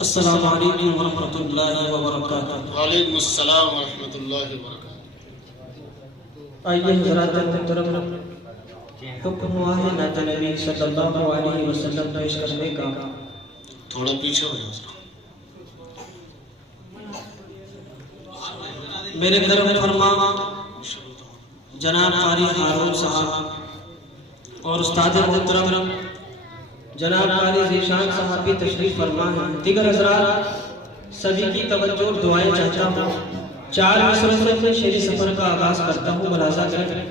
अस्सलामु अलैकुम वरहमतुल्लाहि वबरकातुहू। वालेकुम अस्सलाम वरहमतुल्लाहि वबरकातुहू। आइए हज़रात मुहतरम, हुक्म हुआ है नात नबी सल्लल्लाहु अलैहि वसल्लम पेश करने का। थोड़ा पीछे हो जाओ। मेरे तरफ फरमा जनाब कारी हारून साहब और उस्ताद मुहतरम जनाब कारी ज़ीशान साहब की तशरीफ फरमा है। दीगर हज़रात सभी की तवज्जो और दुआएं चाहता हूँ। 4 मिसरों से अपने शेरी सफर का आगाज करता हूँ। मुलाजा करें।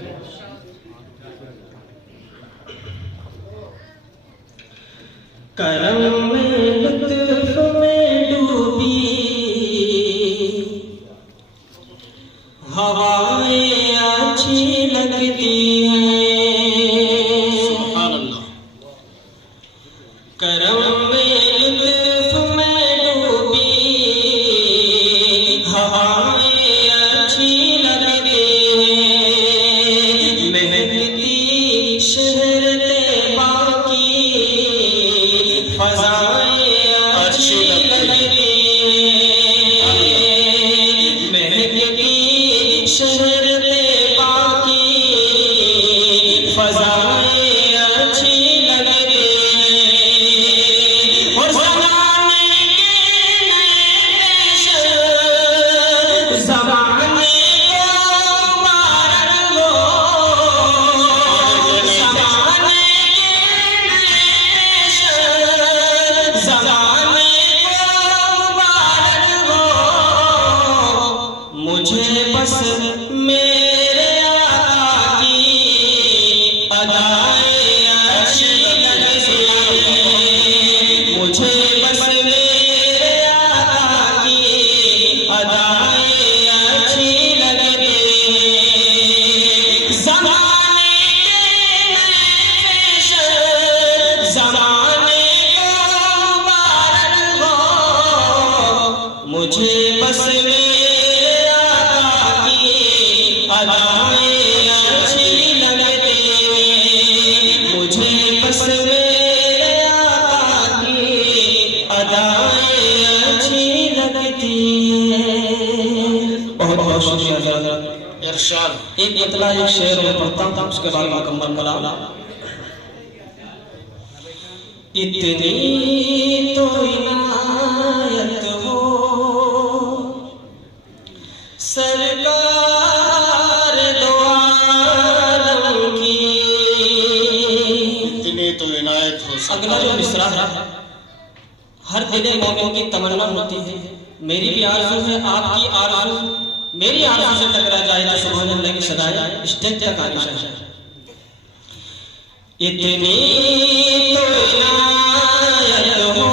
करम में लुत्फ में डूबी हवाएं अच्छी लगती हैं। सुभान अल्लाह। करम में लुत्फ में डूबी हवाएं अच्छी लगती हैं। महकती शहर तैबा की फज़ाएं अच्छी लगती हैं। महकती शहर तैबा की फज़ाएं अच्छी लगती हैं। और ज़माने के नए फैशन ज़माने को मुबारक हो। ज़माने के नए फैशन ज़माने को मुबारक हो। मुझे बस मेरे आका की अदाएं अच्छी लगती हैं। मुझे बस मेरे आका की अदाएं अच्छी लगती हैं। ज़माने के नए फैशन ज़माने को मुबारक हो। मुझे बस मेरे आका की अदाएं अच्छी लगती हैं। मुझे बस मेरे आका की अदाएं अच्छी लगती हैं। बहुत बहुत शुक्रिया हज़रात। इरशाद। एक इतला एक शेर में पढ़ता हूँ, उसके बाद मुकम्मल कलाम। इतनी तो इनायत हो सरकार दो आलम की। इतनी तो इनायत हो। अगला जो मिसरा है, हर दिल मोमिन की तमन्ना होती है। मेरी भी आरज़ू है, आपकी आरज़ू मेरी आरज़ू से टकरा जाए तो सुभान अल्लाह की सदाए स्टेज तक आनी चाहिए। इतनी तो इनायत हो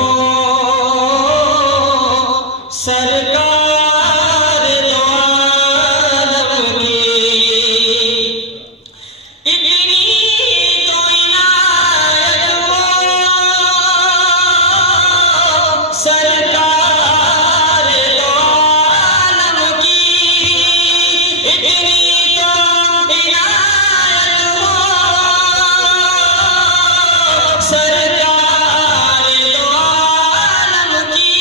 सरकार दो आलम की। इतनी तो इनायत हो सरकार दो आलम की। इतनी तो इनायत हो सरकार दो आलम की।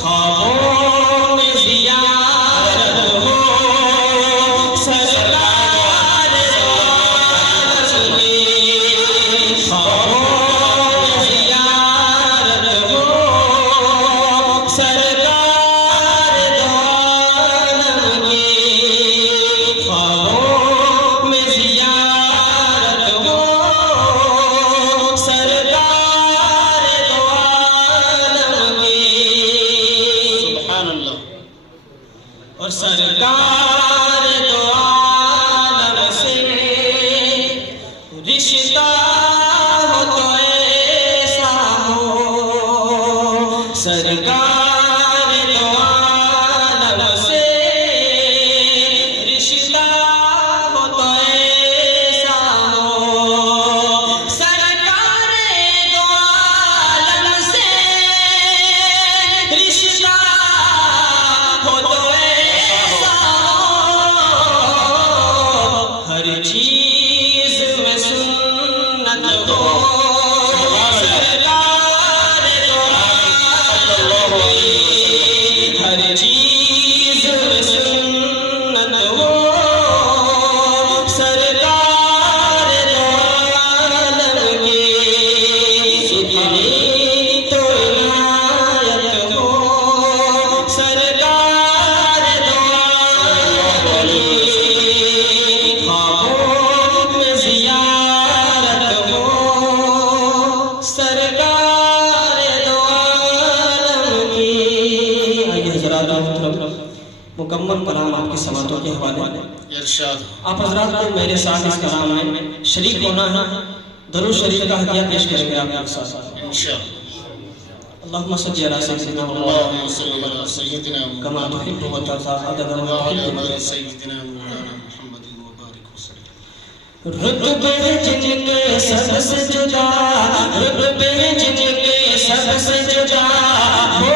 ख्वाबों में ज़ियारत हो सरकार दो आलम की। ख्वाबों में ज़ियारत हो सरकार दो आलम की। ख्वाबों में ज़ियारत हो सरकार दो आलम की। सुभान अल्लाह। और सरकार दो आलम से रिश्ता हो तो ऐसा हो। सरकार दो आलम से रिश्ता हो तो ऐसा हो। सरकार दो आलम से रिश्ता हो तो ऐसा हो। हर चीज में सुन्नत मुकम्मल कलाम आपकी समातों के हवाले। आप हजरात को मेरे साथ इस कलाम में शरीक होना है। दरूद शरीफ का हदिया पेश करेंगे आपके साथ इंशाअल्लाह। अल्लाहुम्मा सल्ली अला सय्यिदिना कमा तुहिब्बु व तर्ज़ा अदद मा तुहिब्बु सय्यिदिना मुहम्मदिन व बारिक वसल्लम। रुतबे जिनके सबसे जुदा, रुतबे जिनके सबसे जुदा, वो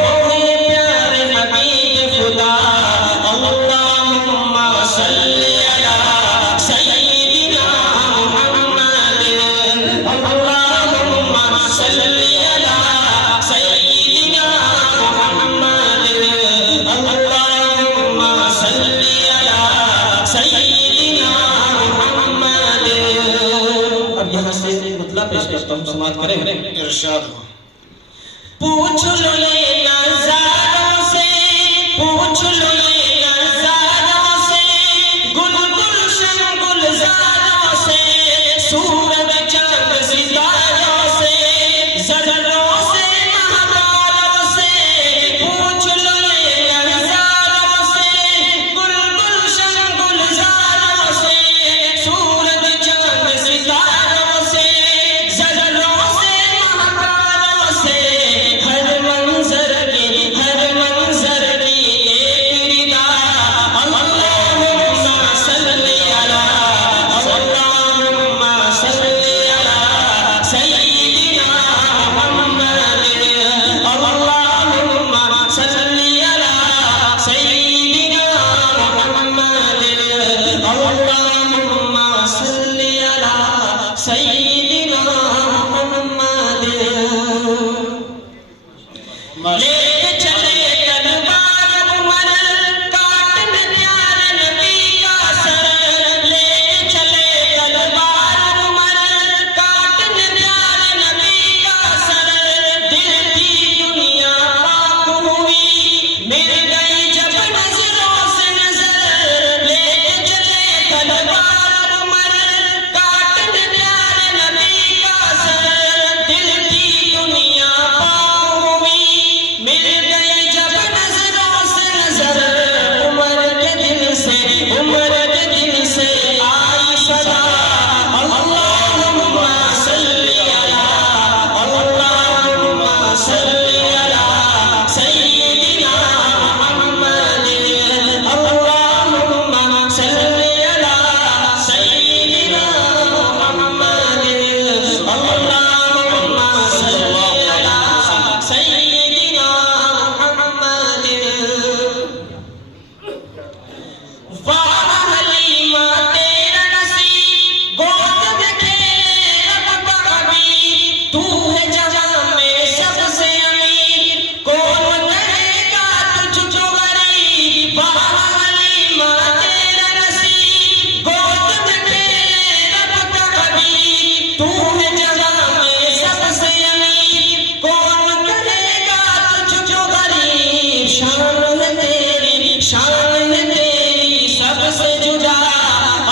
प्यारे हबीब खुदा। अल्लाहुम्मा सल्ली अला सय्यिदिना मुहम्मद, अल्लाहुम्मा सल्ली अला सय्यिदिना मुहम्मद, अल्लाहुम्मा सल्ली अला सय्यिदिना मुहम्मद। अब यहाँ से मतलब पेश करता हूँ, समाप्त करें। इरशाद हो। पूछ लो ये नज़ारों से, पूछ लो ये नज़ारों से, गुल गुलशन गुलजारों से, सूरज चांद सितारों से, ज़र्रों से महतारों से। पूछ लो ये नज़ारों से, गुल गुलशन गुलजारों से, सूरज चांद सितारों से, ज़र्रों से महतारों से। हर मंजर की एक निदा। अल्लाहुम्मा सल्ली अला, अल्लाहुम्मा सल्ली अला सय्यिदिना मुहम्मद, अल्लाहुम्मा सल्ली अला सय्यिदिना मुहम्मद, अल्लाहुम्मा सल्ली अला सय्यिदिना मुहम्मद। लेके चले तलवार उमर, काटने प्यारे नबी का सर। लेके चले तलवार उमर, काटने प्यारे नबी का सर। दिल की दुनिया पाक हुई, मिल गई जब नजरों से नजर। लेके चले तलवार उमर, काटने प्यारे नबी का सर। दिल की दुनिया पाक हुई, मिल गई जब नजरों से नजर। उमर के दिल से, उमर के दिल से आई सदा। अल्लाहुम्मा सल्ली अला, अल्लाहुम्मा सल्ली अला सय्यिदिना मुहम्मद, अल्लाहुम्मा सल्ली अला सय्यिदिना मुहम्मद, अल्लाहुम्मा सल्ली अला सय्यिदिना मुहम्मद। वाह हलीमा तेरा नसीब, गोद में खेले रब का हबीब। तू है जहां में सबसे अमीर, कौन कहेगा तुझको गरीब। वाह हलीमा तेरा नसीब, गोद में खेले रब का हबीब। तू है जहां में सबसे अमीर, कौन कहेगा तुझको गरीब। शान है तेरी, शान है तेरी सबसे जुदा।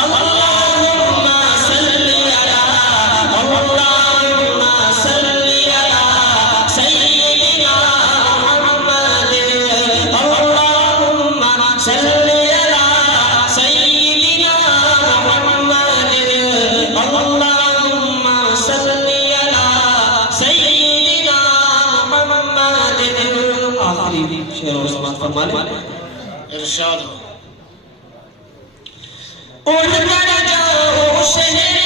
अल्लाहुम्मा सल्ली अला, अल्लाहुम्मा सल्ली अला सय्यिदिना मुहम्मद, अल्लाहुम्मा सल्ली अला सय्यिदिना मुहम्मद, अल्लाहुम्मा सल्ली अला सय्यिदिना मुहम्मद। आखिरी शेर और समाप्त फरमा लें। इरशाद हो। उड़ कर जाओ शहर